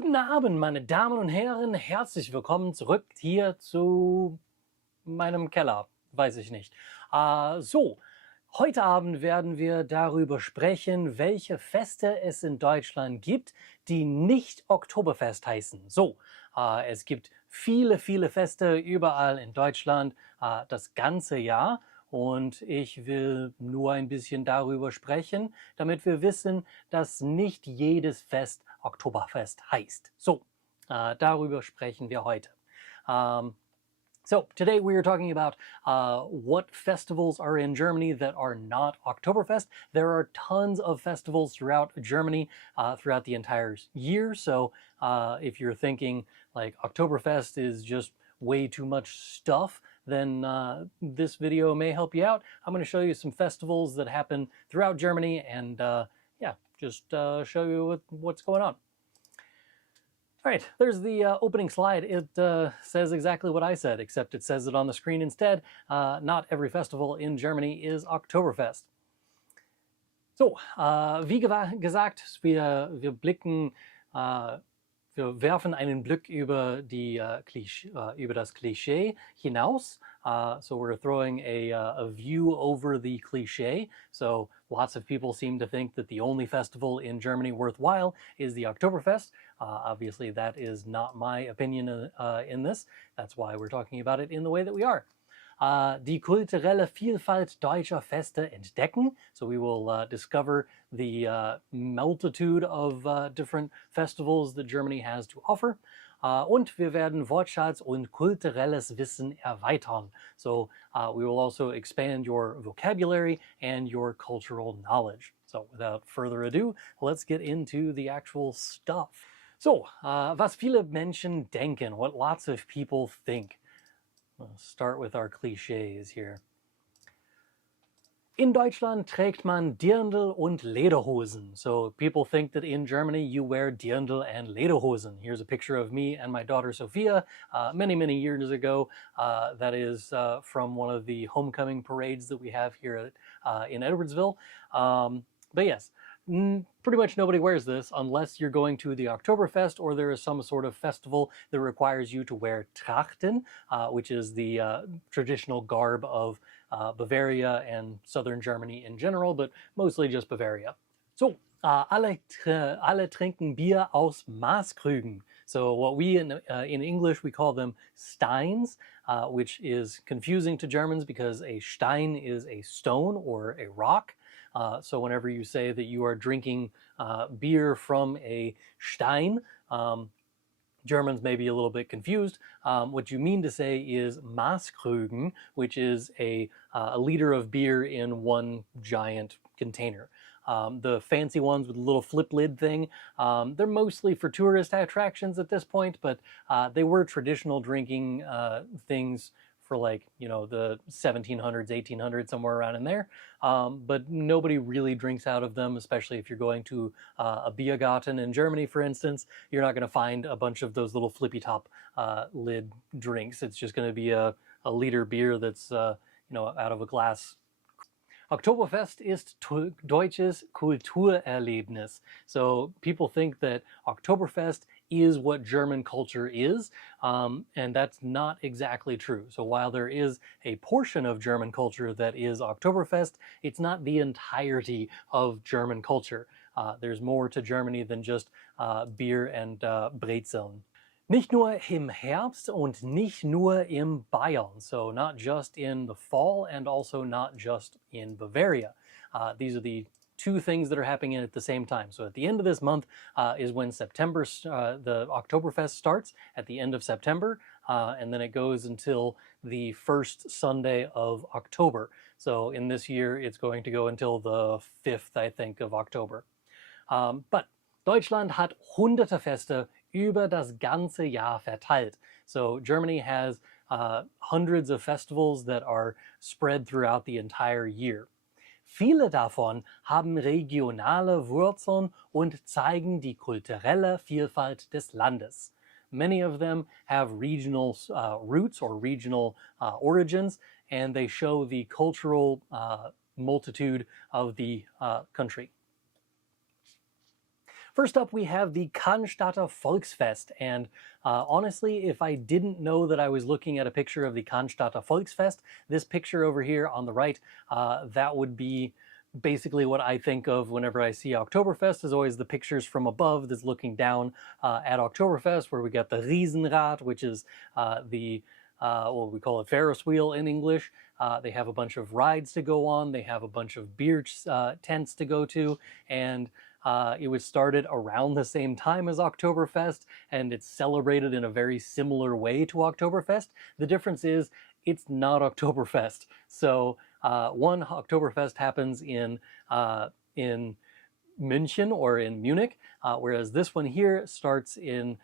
Guten Abend, meine Damen und Herren, herzlich willkommen zurück hier zu meinem Keller, weiß ich nicht. Heute Abend werden wir darüber sprechen, welche Feste es in Deutschland gibt, die nicht Oktoberfest heißen. Es gibt viele Feste überall in Deutschland, das ganze Jahr. Und ich will nur ein bisschen darüber sprechen, damit wir wissen, dass nicht jedes Fest Oktoberfest heißt. Darüber sprechen wir heute. Today we are talking about what festivals are in Germany that are not Oktoberfest. There are tons of festivals throughout Germany throughout the entire year. So if you're thinking like Oktoberfest is just way too much stuff, then this video may help you out. I'm going to show you some festivals that happen throughout Germany and show you what's going on. All right, there's the opening slide. It says exactly what I said, except it says it on the screen instead. Not every festival in Germany is Oktoberfest. Wie gesagt, wir blicken, wir werfen einen Blick über über das Klischee hinaus. So we're throwing a view over the cliché. So lots of people seem to think that the only festival in Germany worthwhile is the Oktoberfest. Obviously, that is not my opinion in this. That's why we're talking about it in the way that we are. Die kulturelle Vielfalt deutscher Feste entdecken. So we will discover the multitude of different festivals that Germany has to offer. Und wir werden Wortschatz und kulturelles Wissen erweitern. So we will also expand your vocabulary and your cultural knowledge. So without further ado, let's get into the actual stuff. Was viele Menschen denken, what lots of people think. We'll start with our clichés here. In Deutschland trägt man Dirndl und Lederhosen. So people think that in Germany you wear Dirndl and Lederhosen. Here's a picture of me and my daughter Sophia many years ago. That is from one of the homecoming parades that we have here in Edwardsville. But yes, pretty much nobody wears this unless you're going to the Oktoberfest or there is some sort of festival that requires you to wear Trachten, which is the traditional garb of Bavaria and southern Germany in general, but mostly just Bavaria. Alle trinken Bier aus Maßkrügen. So what we in English we call them steins, which is confusing to Germans because a Stein is a stone or a rock. So whenever you say that you are drinking beer from a Stein, Germans may be a little bit confused. What you mean to say is Maßkrügen, which is a liter of beer in one giant container. The fancy ones with the little flip lid thing, they're mostly for tourist attractions at this point, but they were traditional drinking things for the 1700s, 1800s, somewhere around in there. But nobody really drinks out of them, especially if you're going to a Biergarten in Germany, for instance. You're not going to find a bunch of those little flippy top lid drinks. It's just going to be a liter beer that's out of a glass. Oktoberfest ist deutsches Kulturerlebnis. So people think that Oktoberfest is what German culture is, and that's not exactly true. So while there is a portion of German culture that is Oktoberfest, it's not the entirety of German culture. There's more to Germany than just beer and Brezeln. Nicht nur im Herbst und nicht nur im Bayern. So not just in the fall and also not just in Bavaria. These are the two things that are happening at the same time. So at the end of this month is when September, the Oktoberfest starts at the end of September, and then it goes until the first Sunday of October. So in this year, it's going to go until the 5th, I think, of October. But Deutschland hat hunderte Feste über das ganze Jahr verteilt. So Germany has hundreds of festivals that are spread throughout the entire year. Viele davon haben regionale Wurzeln und zeigen die kulturelle Vielfalt des Landes. Many of them have regional roots or regional origins, and they show the cultural multitude of the country. First up, we have the Cannstatter Volksfest. And honestly, if I didn't know that I was looking at a picture of the Cannstatter Volksfest, this picture over here on the right, that would be basically what I think of whenever I see Oktoberfest, is always the pictures from above that's looking down at Oktoberfest, where we got the Riesenrad, which is well, we call it Ferris wheel in English. They have a bunch of rides to go on. They have a bunch of beer tents to go to. And it was started around the same time as Oktoberfest, and it's celebrated in a very similar way to Oktoberfest. The difference is it's not Oktoberfest. So one Oktoberfest happens in München or in Munich, whereas this one here starts in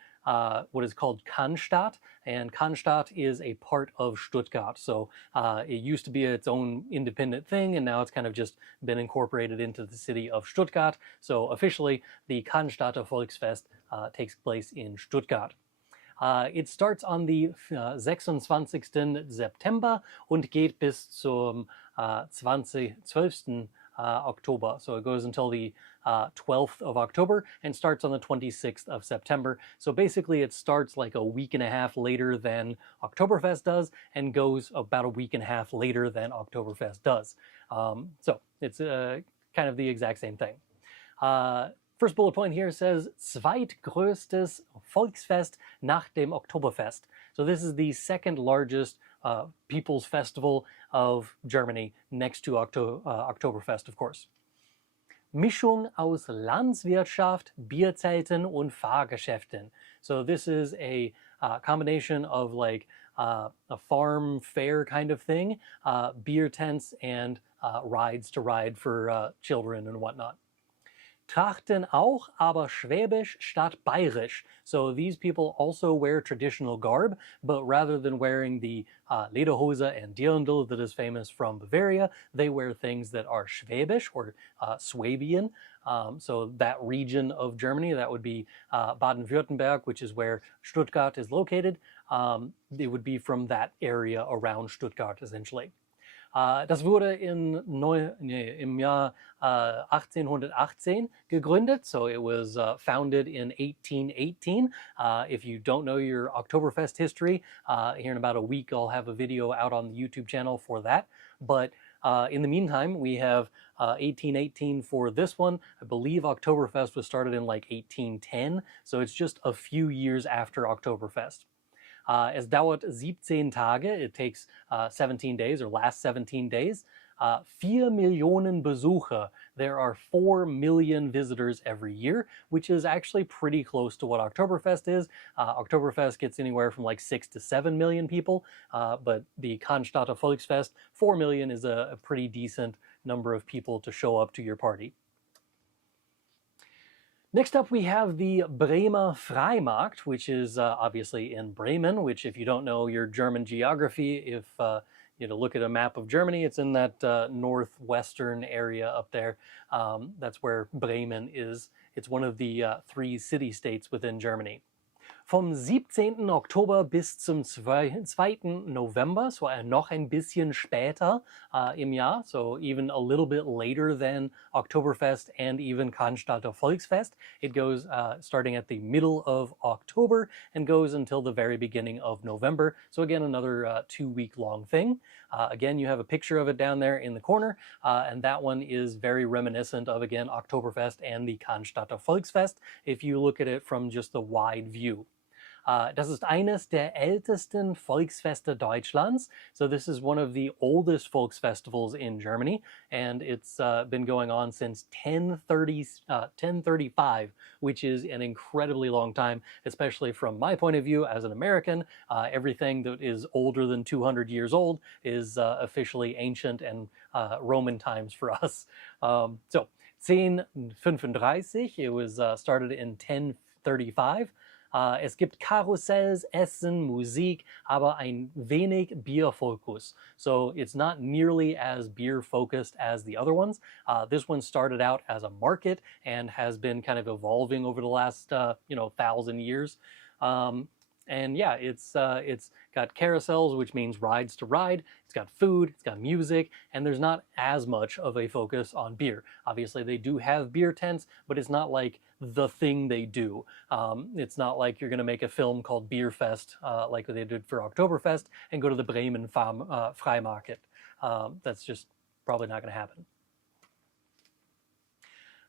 what is called Cannstatt, and Cannstatt is a part of Stuttgart. So it used to be its own independent thing, and now it's kind of just been incorporated into the city of Stuttgart. So officially, the Cannstatter Volksfest takes place in Stuttgart. It starts on the 26. September und geht bis zum 12. October. So it goes until the 12th of October and starts on the 26th of September. So basically it starts like a week and a half later than Oktoberfest does and goes about a week and a half later than Oktoberfest does. So it's kind of the exact same thing. First bullet point here says, zweitgrößtes Volksfest nach dem Oktoberfest. So this is the second largest People's Festival of Germany, next to Oktoberfest, of course. Mischung aus Landwirtschaft, Bierzelten und Fahrgeschäften. So this is a combination of like a farm fair kind of thing, beer tents and rides to ride for children and whatnot. Trachten auch, aber Schwäbisch statt Bayerisch. So these people also wear traditional garb, but rather than wearing the Lederhose and Dirndl that is famous from Bavaria, they wear things that are Schwäbisch or Swabian. So that region of Germany, that would be Baden-Württemberg, which is where Stuttgart is located. It would be from that area around Stuttgart, essentially. Das wurde im Jahr 1818 gegründet, so it was founded in 1818. If you don't know your Oktoberfest history, here in about a week I'll have a video out on the YouTube channel for that. But in the meantime, we have 1818 for this one. I believe Oktoberfest was started in like 1810, so it's just a few years after Oktoberfest. Es dauert 17 Tage. It takes 17 days or lasts 17 days. 4 Millionen Besucher. There are 4 million visitors every year, which is actually pretty close to what Oktoberfest is. Oktoberfest gets anywhere from like 6 to 7 million people, but the Cannstatter Volksfest, 4 million is a pretty decent number of people to show up to your party. Next up, we have the Bremer Freimarkt, which is obviously in Bremen, which if you don't know your German geography, if you look at a map of Germany, it's in that northwestern area up there. That's where Bremen is. It's one of the 3 city-states within Germany. Vom 17. Oktober bis zum 2. November, so noch ein bisschen später im Jahr, so even a little bit later than Oktoberfest and even Cannstatter Volksfest. It goes starting at the middle of October and goes until the very beginning of November. So again, another 2-week-long thing. Again, you have a picture of it down there in the corner, and that one is very reminiscent of, again, Oktoberfest and the Cannstatter Volksfest, if you look at it from just the wide view. Das ist eines der ältesten Volksfeste Deutschlands. So this is one of the oldest Volksfestivals in Germany, and it's been going on since 1035, which is an incredibly long time, especially from my point of view as an American. Everything that is older than 200 years old is officially ancient and Roman times for us. So 1035, it was started in 1035. Es gibt Karussells, Essen, Musik, aber ein wenig Bierfokus. So it's not nearly as beer focused as the other ones. This one started out as a market and has been kind of evolving over the last 1,000 years. And yeah, it's got carousels, which means rides to ride. It's got food, it's got music, and there's not as much of a focus on beer. Obviously, they do have beer tents, but it's not like the thing they do. It's not like you're going to make a film called Beer Fest, like they did for Oktoberfest, and go to the Bremer Freimarkt. That's just probably not going to happen.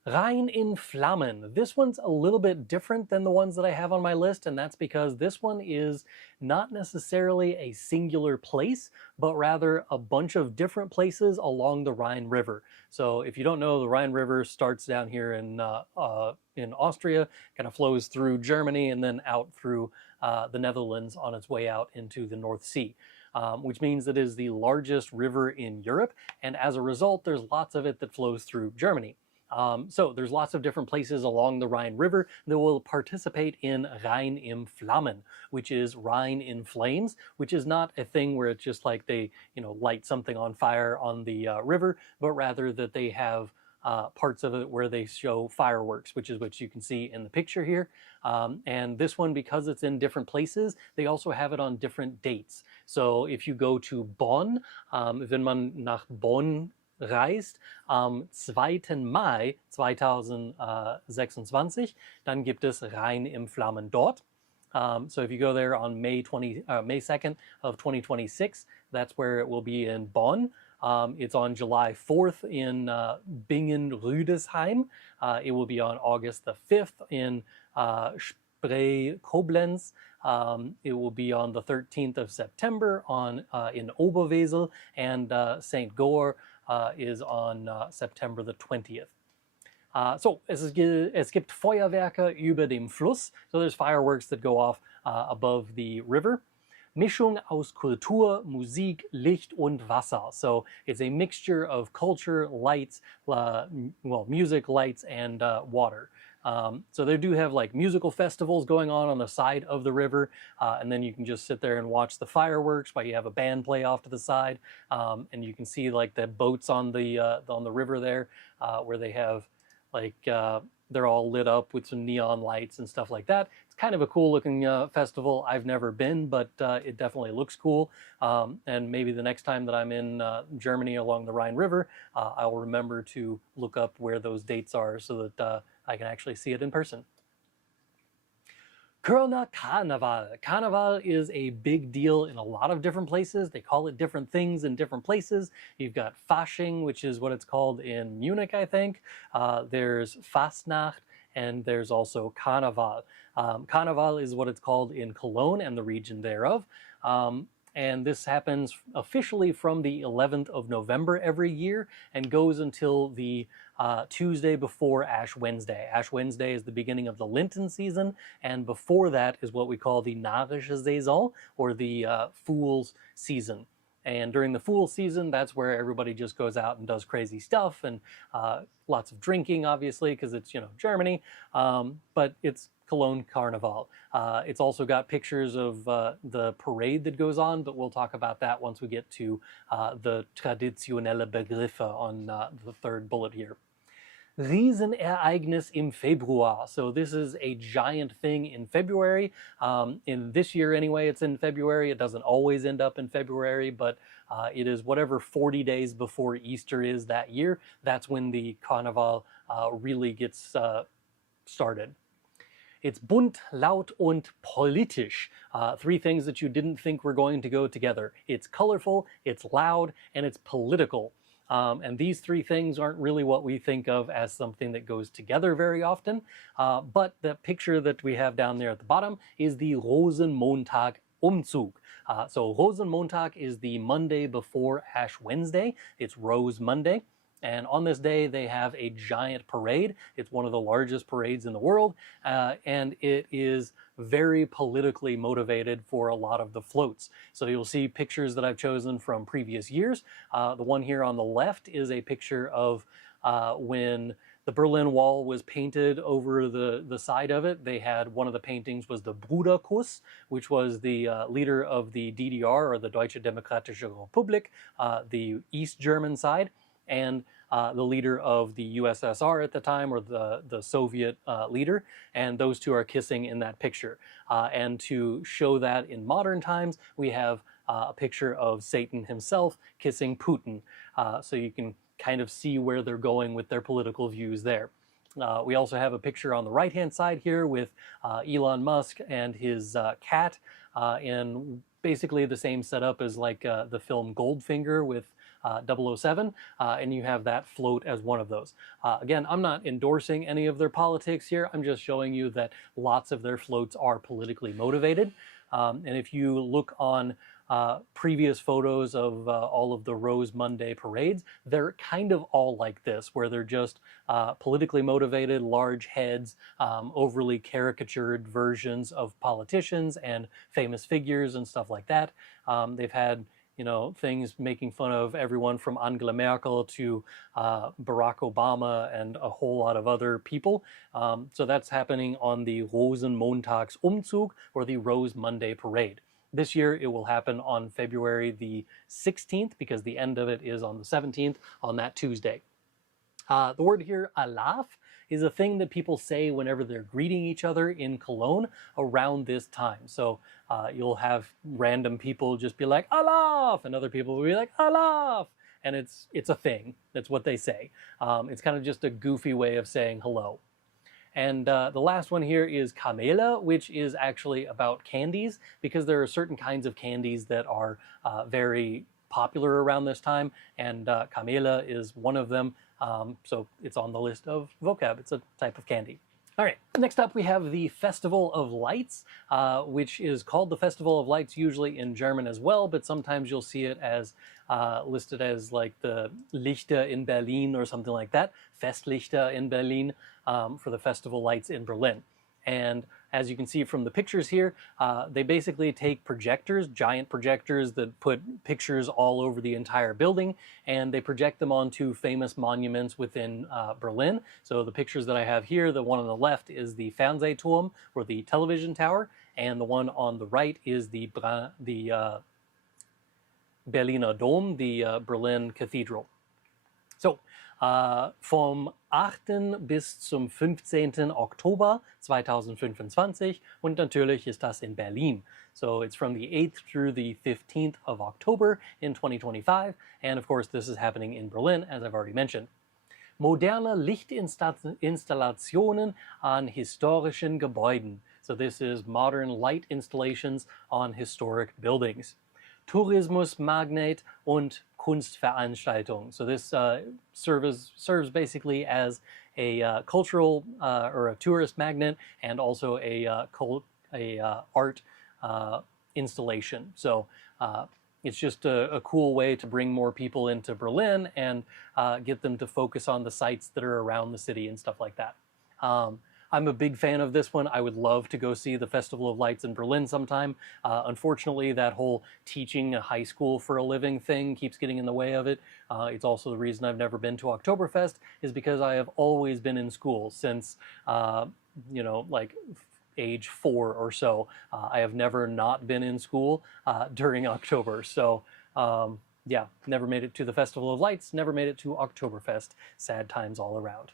Rhein in Flammen. This one's a little bit different than the ones that I have on my list, and that's because this one is not necessarily a singular place, but rather a bunch of different places along the Rhine River. So if you don't know, the Rhine River starts down here in Austria, kind of flows through Germany, and then out through the Netherlands on its way out into the North Sea. Which means it is the largest river in Europe, and as a result, there's lots of it that flows through Germany. So there's lots of different places along the Rhine River that will participate in Rhein im Flammen, which is Rhine in flames, which is not a thing where it's just like they, light something on fire on the river, but rather that they have parts of it where they show fireworks, which is what you can see in the picture here. And this one, because it's in different places, they also have it on different dates. So if you go to Bonn, wenn man nach Bonn reist am 2. Mai 2026, dann gibt es Rhein im Flammen dort. So if you go there on May 2nd of 2026, that's where it will be in Bonn. It's on July 4th in Bingen-Rüdesheim. It will be on August the 5th in Spree-Koblenz. It will be on the 13th of September in Oberwesel, and St. Goar is on September the 20th. So, es gibt Feuerwerke über dem Fluss. So there's fireworks that go off above the river. Mischung aus Kultur, Musik, Licht und Wasser. So it's a mixture of culture, lights, music, lights, and water. So they do have like musical festivals going on the side of the river, and then you can just sit there and watch the fireworks while you have a band play off to the side, and you can see like the boats on the river there, where they have like they're all lit up with some neon lights and stuff like that. It's kind of a cool looking festival. I've never been, but it definitely looks cool. And maybe the next time that I'm in Germany along the Rhine River, I'll remember to look up where those dates are so that I can actually see it in person. Cologne Carnival. Carnival is a big deal in a lot of different places. They call it different things in different places. You've got Fasching, which is what it's called in Munich, I think. There's Fastnacht, and there's also Carnival. Carnival is what it's called in Cologne and the region thereof. And this happens officially from the 11th of November every year and goes until the Tuesday before Ash Wednesday. Ash Wednesday is the beginning of the Lenten season, and before that is what we call the Narrische Saison, or the Fool's season. And during the Fool season, that's where everybody just goes out and does crazy stuff, and lots of drinking, obviously, because it's, Germany, but it's Cologne Carnival. It's also got pictures of the parade that goes on, but we'll talk about that once we get to the traditionelle Begriffe on the third bullet here. Riesenereignis im Februar. So this is a giant thing in February. In this year anyway, it's in February. It doesn't always end up in February, but it is whatever 40 days before Easter is that year. That's when the Carnival really gets started. It's bunt, laut, und politisch. Three things that you didn't think were going to go together. It's colorful, it's loud, and it's political. And these three things aren't really what we think of as something that goes together very often. But the picture that we have down there at the bottom is the Rosenmontag Umzug. So Rosenmontag is the Monday before Ash Wednesday. It's Rose Monday. And on this day, they have a giant parade. It's one of the largest parades in the world, and it is very politically motivated for a lot of the floats. So you'll see pictures that I've chosen from previous years. The one here on the left is a picture of when the Berlin Wall was painted over the side of it. They had, one of the paintings was the Bruderkuss, which was the leader of the DDR, or the Deutsche Demokratische Republik, the East German side. And the leader of the USSR at the time, or the Soviet leader, and those two are kissing in that picture. And to show that in modern times, we have a picture of Satan himself kissing Putin. So you can kind of see where they're going with their political views there. We also have a picture on the right-hand side here with Elon Musk and his cat in basically the same setup as like the film Goldfinger with 007, and you have that float as one of those. Again, I'm not endorsing any of their politics here. I'm just showing you that lots of their floats are politically motivated. And if you look on previous photos of all of the Rose Monday parades, they're kind of all like this, where they're just politically motivated, large heads, overly caricatured versions of politicians and famous figures and stuff like that. They've had things making fun of everyone from Angela Merkel to Barack Obama and a whole lot of other people. So that's happening on the Rosenmontagsumzug, or the Rose Monday Parade. This year it will happen on February the 16th, because the end of it is on the 17th, on that Tuesday. The word here, alaf, is a thing that people say whenever they're greeting each other in Cologne around this time. So you'll have random people just be like, alaf, and other people will be like, alaf, and it's a thing. That's what they say. It's kind of just a goofy way of saying hello. And the last one here is Kamele, which is actually about candies, because there are certain kinds of candies that are very popular around this time, and Kamele is one of them. So it's on the list of vocab. It's a type of candy. All right, next up we have the Festival of Lights, which is called the Festival of Lights usually in German as well, but sometimes you'll see it as listed as like the Lichter in Berlin or something like that, Festlichter in Berlin, for the Festival Lights in Berlin. And as you can see from the pictures here, they basically take projectors, giant projectors that put pictures all over the entire building, and they project them onto famous monuments within Berlin. So the pictures that I have here, the one on the left is the Fernsehturm, or the television tower, and the one on the right is the Berliner Dom, the Berlin Cathedral. So, vom 8. bis zum 15. Oktober 2025, und natürlich ist das in Berlin. So it's from the 8th through the 15th of October in 2025, and of course this is happening in Berlin, as I've already mentioned. Moderne Lichtinstallationen an historischen Gebäuden. So this is modern light installations on historic buildings. Tourismusmagnet und Kunstveranstaltung. So this serves basically as a cultural or a tourist magnet, and also a art installation. So it's just a cool way to bring more people into Berlin and get them to focus on the sites that are around the city and stuff like that. I'm a big fan of this one. I would love to go see the Festival of Lights in Berlin sometime. Unfortunately, that whole teaching a high school for a living thing keeps getting in the way of it. It's also the reason I've never been to Oktoberfest, is because I have always been in school since, like age 4 or so. I have never not been in school during October. So yeah, never made it to the Festival of Lights, never made it to Oktoberfest. Sad times all around.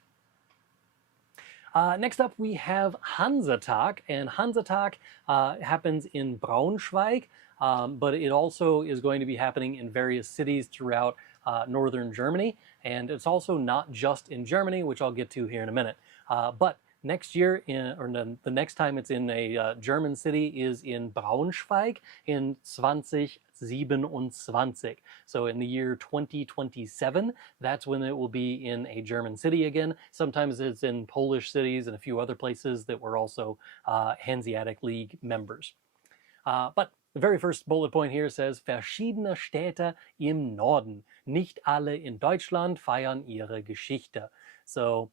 Next up we have Hansetag, and Hansetag happens in Braunschweig, but it also is going to be happening in various cities throughout northern Germany, and it's also not just in Germany, which I'll get to here in a minute. But next year, the next time it's in a German city is in Braunschweig in 2027. So in the year 2027, that's when it will be in a German city again. Sometimes it's in Polish cities and a few other places that were also Hanseatic League members. But the very first bullet point here says, verschiedene Städte im Norden, nicht alle in Deutschland, feiern ihre Geschichte. So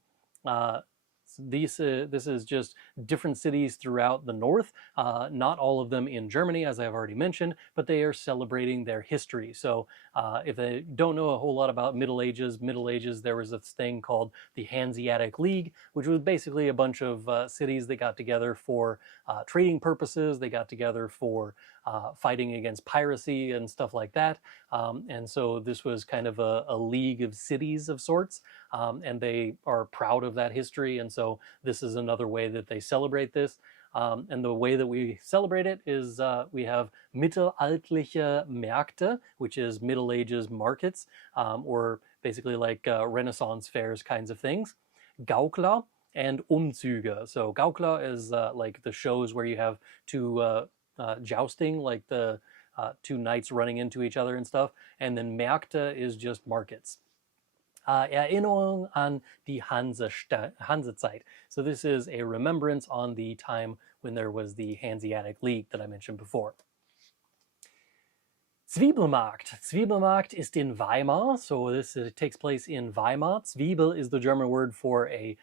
this is just different cities throughout the north, not all of them in Germany, as I've already mentioned, but they are celebrating their history. So if they don't know a whole lot about Middle Ages, there was this thing called the Hanseatic League, which was basically a bunch of cities that got together for trading purposes. They got together for fighting against piracy and stuff like that. And so this was kind of a league of cities of sorts, and they are proud of that history. And so this is another way that they celebrate this. And the way that we celebrate it is we have mittelalterliche Märkte, which is Middle Ages markets, or basically like Renaissance fairs kinds of things. Gaukler and Umzüge. So Gaukler is like the shows where you have two jousting, like the two knights running into each other and stuff. And then Märkte is just markets. Erinnerung an die Hansezeit. So this is a remembrance on the time when there was the Hanseatic League that I mentioned before. Zwiebelmarkt. Zwiebelmarkt is in Weimar, so this takes place in Weimar. Zwiebel is the German word for a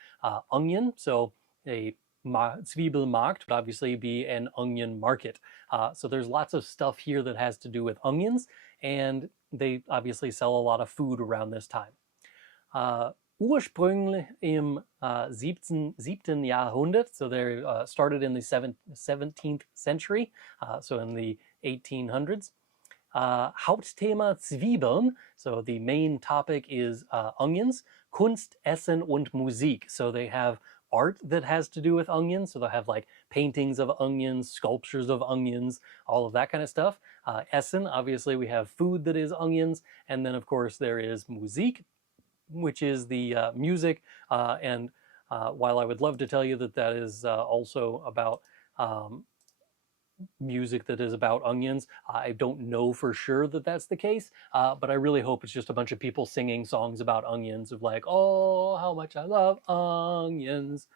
onion, so a Zwiebelmarkt would obviously be an onion market. So there's lots of stuff here that has to do with onions, and they obviously sell a lot of food around this time. Ursprünglich im 7. Jahrhundert, so they started in the 17th century, so in the 1800s. Hauptthema Zwiebeln, so the main topic is onions, Kunst, Essen und Musik. So they have art that has to do with onions, so they'll have like paintings of onions, sculptures of onions, all of that kind of stuff. Essen, obviously we have food that is onions, and then of course there is Musik, which is the music, and while I would love to tell you that that is also about music that is about onions, I don't know for sure that that's the case, but I really hope it's just a bunch of people singing songs about onions of like, oh, how much I love onions.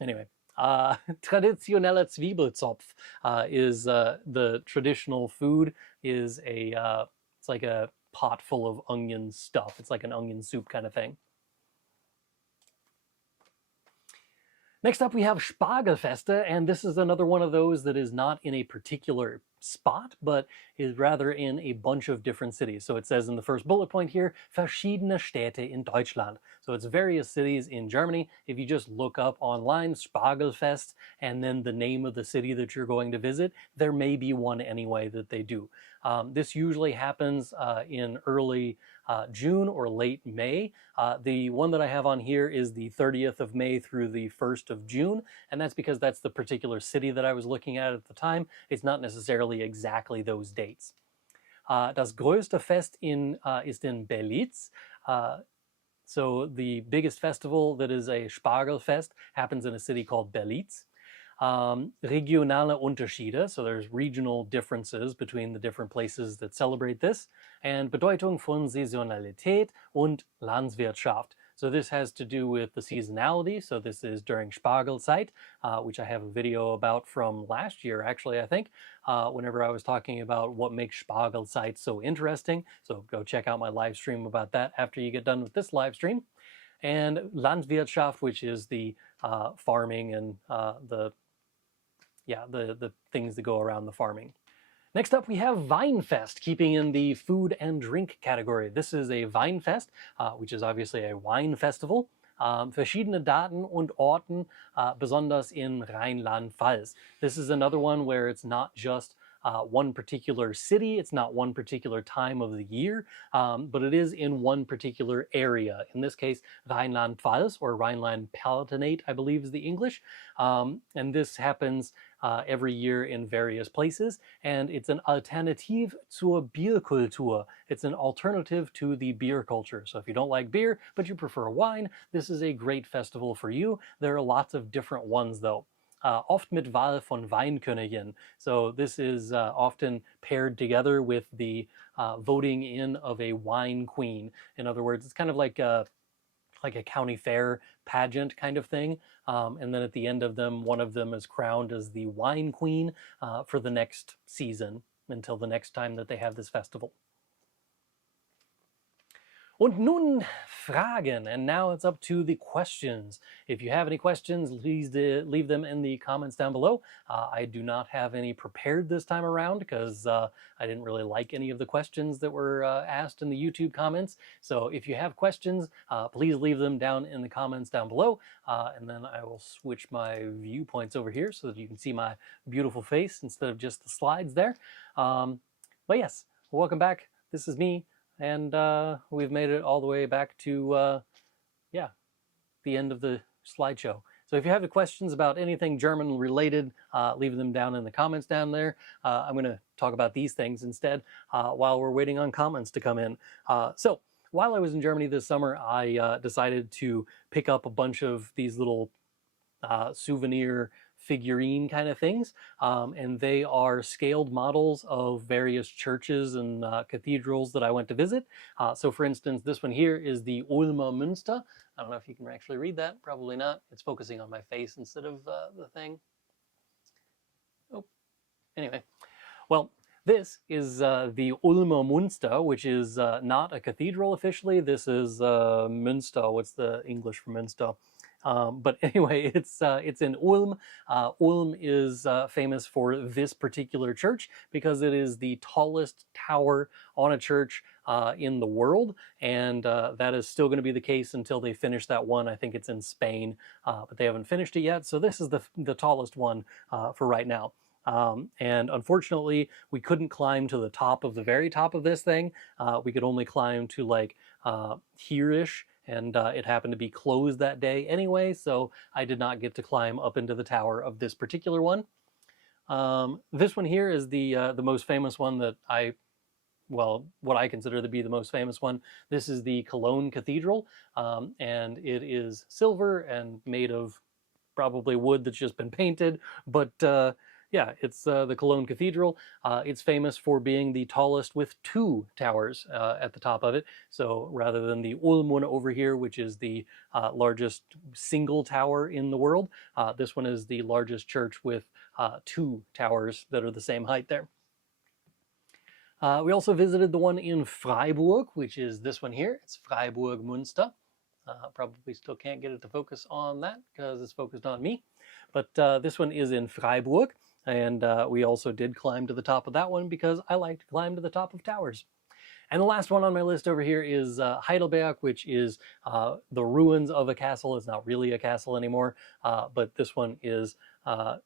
Anyway, traditioneller Zwiebelzopf is the traditional food, is a it's like a pot full of onion stuff. It's like an onion soup kind of thing. Next up we have Spargelfeste, and this is another one of those that is not in a particular spot, but is rather in a bunch of different cities. So it says in the first bullet point here, verschiedene Städte in Deutschland. So it's various cities in Germany. If you just look up online, Spargelfest, and then the name of the city that you're going to visit, there may be one anyway that they do. This usually happens in early June or late May. The one that I have on here is the 30th of May through the 1st of June, and that's because that's the particular city that I was looking at the time. It's not necessarily exactly those dates. Das größte Fest ist in Belitz. So the biggest festival that is a Spargelfest happens in a city called Belitz. Regionale Unterschiede, so there's regional differences between the different places that celebrate this, and Bedeutung von Saisonalität und Landwirtschaft. So this has to do with the seasonality, so this is during Spargelzeit, which I have a video about from last year actually, I think, whenever I was talking about what makes Spargelzeit so interesting, so go check out my live stream about that after you get done with this live stream. And Landwirtschaft, which is the farming and the things that go around the farming. Next up we have Weinfest, keeping in the food and drink category. This is a Weinfest, which is obviously a wine festival. Verschiedene Daten und Orten, besonders in Rheinland-Pfalz. This is another one where it's not just one particular city, it's not one particular time of the year, but it is in one particular area. In this case, Rheinland-Pfalz, or Rhineland-Palatinate, I believe is the English. And this happens every year in various places, and it's an Alternative zur Bierkultur. It's an alternative to the beer culture. So if you don't like beer, but you prefer wine, this is a great festival for you. There are lots of different ones though. Oft mit Wahl von Weinkönigin. So this is often paired together with the voting in of a wine queen. In other words, it's kind of like a county fair pageant kind of thing. And then at the end of them, one of them is crowned as the wine queen for the next season until the next time that they have this festival. Und nun Fragen, and now it's up to the questions. If you have any questions, please leave them in the comments down below. I do not have any prepared this time around because I didn't really like any of the questions that were asked in the YouTube comments. So if you have questions, please leave them down in the comments down below, and then I will switch my viewpoints over here so that you can see my beautiful face instead of just the slides there. But yes, welcome back. This is me. And we've made it all the way back to, yeah, the end of the slideshow. So if you have any questions about anything German related, leave them down in the comments down there. I'm going to talk about these things instead while we're waiting on comments to come in. So while I was in Germany this summer, I decided to pick up a bunch of these little souvenir figurine kind of things, and they are scaled models of various churches and cathedrals that I went to visit. So for instance, this one here is the Ulmer Münster. I don't know if you can actually read that, probably not. It's focusing on my face instead of the thing. Oh, anyway. Well, this is the Ulmer Münster, which is not a cathedral officially. This is Münster. What's the English for Münster? But anyway, it's in Ulm. Ulm is famous for this particular church because it is the tallest tower on a church in the world, and that is still going to be the case until they finish that one. I think it's in Spain, but they haven't finished it yet. So this is the tallest one for right now. And unfortunately, we couldn't climb to the top of the very top of this thing. We could only climb to like here-ish, and it happened to be closed that day anyway, so I did not get to climb up into the tower of this particular one. This one here is the most famous one that what I consider to be the most famous one. This is the Cologne Cathedral, and it is silver and made of probably wood that's just been painted, but yeah, it's the Cologne Cathedral. It's famous for being the tallest with 2 towers at the top of it. So rather than the Ulm one over here, which is the largest single tower in the world, this one is the largest church with 2 towers that are the same height there. We also visited the one in Freiburg, which is this one here. It's Freiburg Münster. Probably still can't get it to focus on that because it's focused on me. But this one is in Freiburg. And we also did climb to the top of that one because I like to climb to the top of towers. And the last one on my list over here is Heidelberg, which is the ruins of a castle. It's not really a castle anymore, but this one is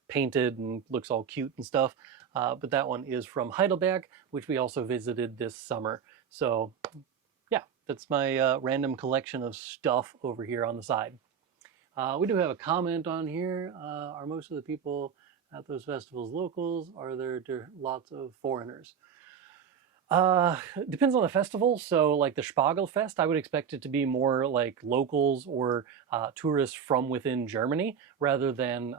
painted and looks all cute and stuff. But that one is from Heidelberg, which we also visited this summer. So yeah, that's my random collection of stuff over here on the side. We do have a comment on here. Are most of the people at those festivals locals? Are there lots of foreigners? Depends on the festival. So like the Spargelfest, I would expect it to be more like locals or tourists from within Germany rather than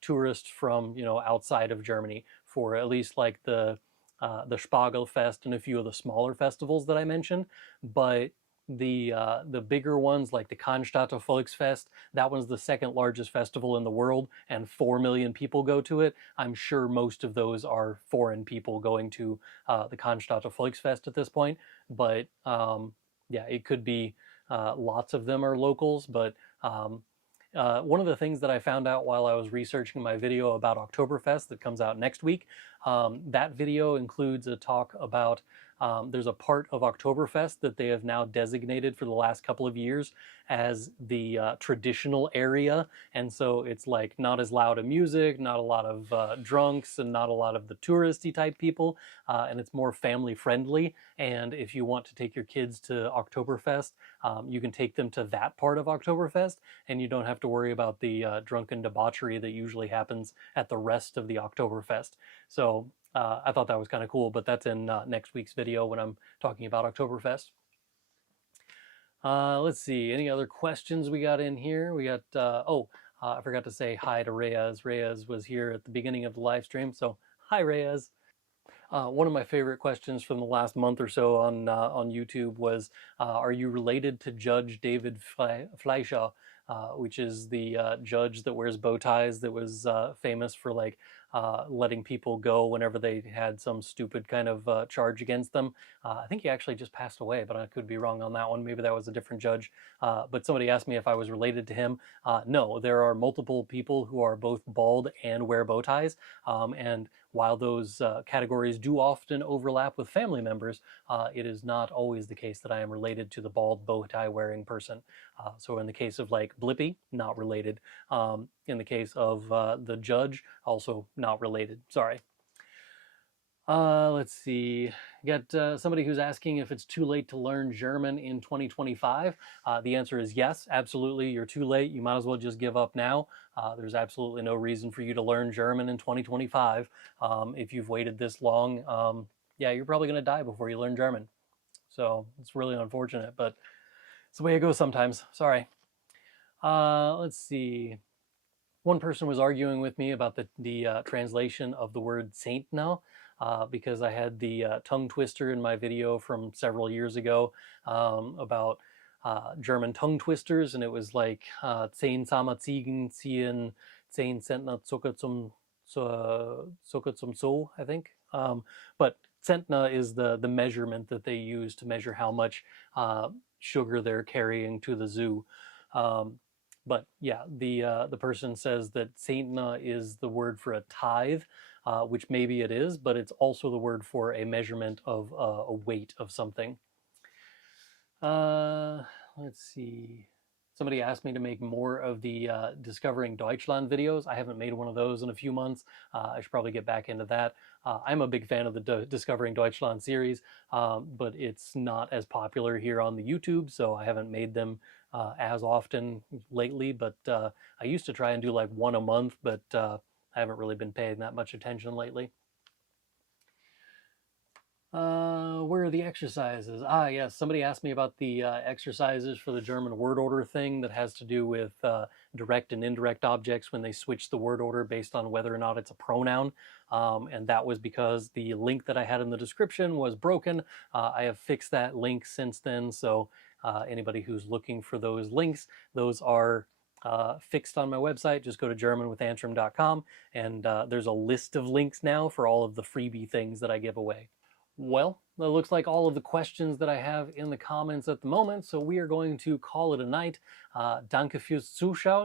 tourists from, you know, outside of Germany for at least like the Spargelfest and a few of the smaller festivals that I mentioned. But the bigger ones like the Cannstatter Volksfest, that one's the 2nd largest festival in the world and 4 million people go to it. I'm sure most of those are foreign people going to the Cannstatter Volksfest at this point, but yeah, it could be lots of them are locals. But one of the things that I found out while I was researching my video about Oktoberfest that comes out next week, that video includes a talk about there's a part of Oktoberfest that they have now designated for the last couple of years as the traditional area. And so it's like not as loud of music, not a lot of drunks, and not a lot of the touristy type people. And it's more family friendly. And if you want to take your kids to Oktoberfest, you can take them to that part of Oktoberfest, and you don't have to worry about the drunken debauchery that usually happens at the rest of the Oktoberfest. So I thought that was kind of cool, but that's in next week's video when I'm talking about Oktoberfest. Let's see, any other questions we got in here? We got, I forgot to say hi to Reyes. Reyes was here at the beginning of the live stream, so hi Reyes. One of my favorite questions from the last month or so on YouTube was, are you related to Judge David Fleischer, which is the judge that wears bow ties that was famous for like letting people go whenever they had some stupid kind of charge against them. I think he actually just passed away, but I could be wrong on that one. Maybe that was a different judge. But somebody asked me if I was related to him. No, there are multiple people who are both bald and wear bow ties. And while those categories do often overlap with family members, it is not always the case that I am related to the bald bow tie wearing person. So in the case of like Blippy, not related. In the case of the judge, also not related. Sorry. Let's see. Got somebody who's asking if it's too late to learn German in 2025. The answer is yes, absolutely. You're too late. You might as well just give up now. There's absolutely no reason for you to learn German in 2025. If you've waited this long, yeah, you're probably going to die before you learn German. So it's really unfortunate, but it's the way it goes sometimes. Sorry. Let's see. One person was arguing with me about the translation of the word saint now, because I had the tongue twister in my video from several years ago about German tongue twisters, and it was like 10 Zahmer Ziegen ziehen 10 Zentner Zucker zum So, I think. But Centner is the measurement that they use to measure how much sugar they're carrying to the zoo. But yeah, the person says that Zentner is the word for a tithe, which maybe it is, but it's also the word for a measurement of a weight of something. Let's see. Somebody asked me to make more of the Discovering Deutschland videos. I haven't made one of those in a few months. I should probably get back into that. I'm a big fan of the Discovering Deutschland series, but it's not as popular here on the YouTube, so I haven't made them as often lately. But I used to try and do like one a month, but I haven't really been paying that much attention lately. Where are the exercises? Yes, somebody asked me about the exercises for the German word order thing that has to do with direct and indirect objects when they switch the word order based on whether or not it's a pronoun. And that was because the link that I had in the description was broken. I have fixed that link since then, so anybody who's looking for those links, those are fixed on my website. Just go to germanwithantrim.com, and there's a list of links now for all of the freebie things that I give away. Well, that looks like all of the questions that I have in the comments at the moment, so we are going to call it a night. Danke fürs Zuschauen.